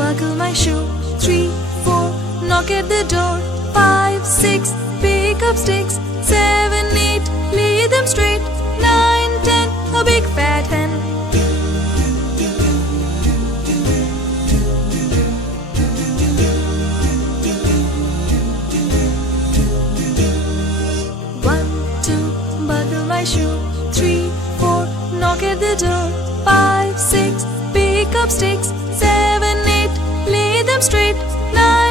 buckle my shoe. 3, 4, knock at the door. 5, 6, pick up sticks. 7, 8, lay them straight. 9, 10, a big fat hen. Buckle my shoe. 3, 4, knock at the door. 5, 6, pick up sticks. 7, 8, lay them straight. 9,